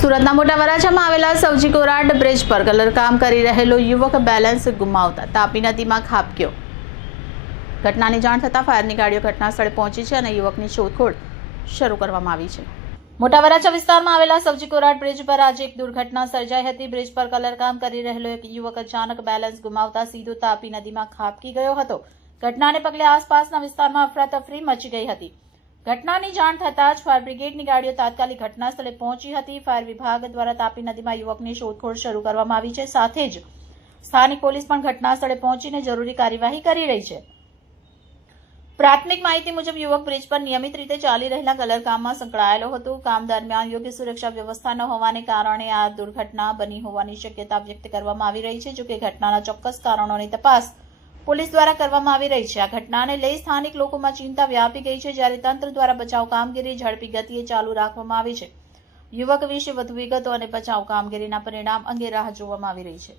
સુરતના મોટા વરાછામાં આવેલા સવજી કોરાટ બ્રિજ પર કલરકામ કરી રહેલો યુવક બેલેન્સ ગુમાવતા તાપી નદીમાં ખાબક્યો। ઘટનાની જાણ થતાં ફાયરની ગાડીઓ ઘટના સ્થળે પહોંચી છે અને યુવકની શોધખોળ શરૂ કરવામાં આવી છે। મોટા વરાછા વિસ્તારમાં આવેલા સવજી કોરાટ બ્રિજ પર આજે એક દુર્ઘટના સર્જાઈ હતી। બ્રિજ પર કલરકામ કરી રહેલો એક યુવક અચાનક બેલેન્સ ગુમાવતા સીધો તાપી નદીમાં ખાબકી ગયો હતો। ઘટનાને પગલે આસપાસના વિસ્તારમાં અફરાતફરી મચી ગઈ હતી। ઘટનાની જાણ થતાં જ ફાયર બ્રિગેડની ગાડીઓ તાત્કાલિક ઘટના સ્થળે પહોંચી હતી। ફાયર વિભાગ દ્વારા તાપી નદીમાં યુવકની શોધખોળ શરૂ કરવામાં આવી છે। સાથે જ સ્થાનિક પોલીસ પણ ઘટના સ્થળે પહોંચીને જરૂરી કાર્યવાહી કરી રહી છે। પ્રાથમિક માહિતી મુજબ યુવક બ્રિજ પર નિયમિત રીતે ચાલી રહેલા કલરકામમાં સંકળાયેલો હતો। કામ દરમિયાન યોગ્ય સુરક્ષા વ્યવસ્થા ન હોવાને કારણે આ દુર્ઘટના બની હોવાની શક્યતા વ્યક્ત કરવામાં આવી રહી છે। જોકે ઘટનાના ચોક્કસ કારણોની તપાસ પોલીસ દ્વારા કરવામાં આવી રહી છે। આ ઘટનાને લઈ સ્થાનિક લોકોમાં ચિંતા વ્યાપી ગઈ છે, જ્યારે તંત્ર દ્વારા બચાવ કામગીરી ઝડપી ગતિએ ચાલુ રાખવામાં આવી છે। યુવક વિશે વધુ વિગતો અને બચાવ કામગીરીના પરિણામ અંગે રાહ જોવામાં આવી રહી છે।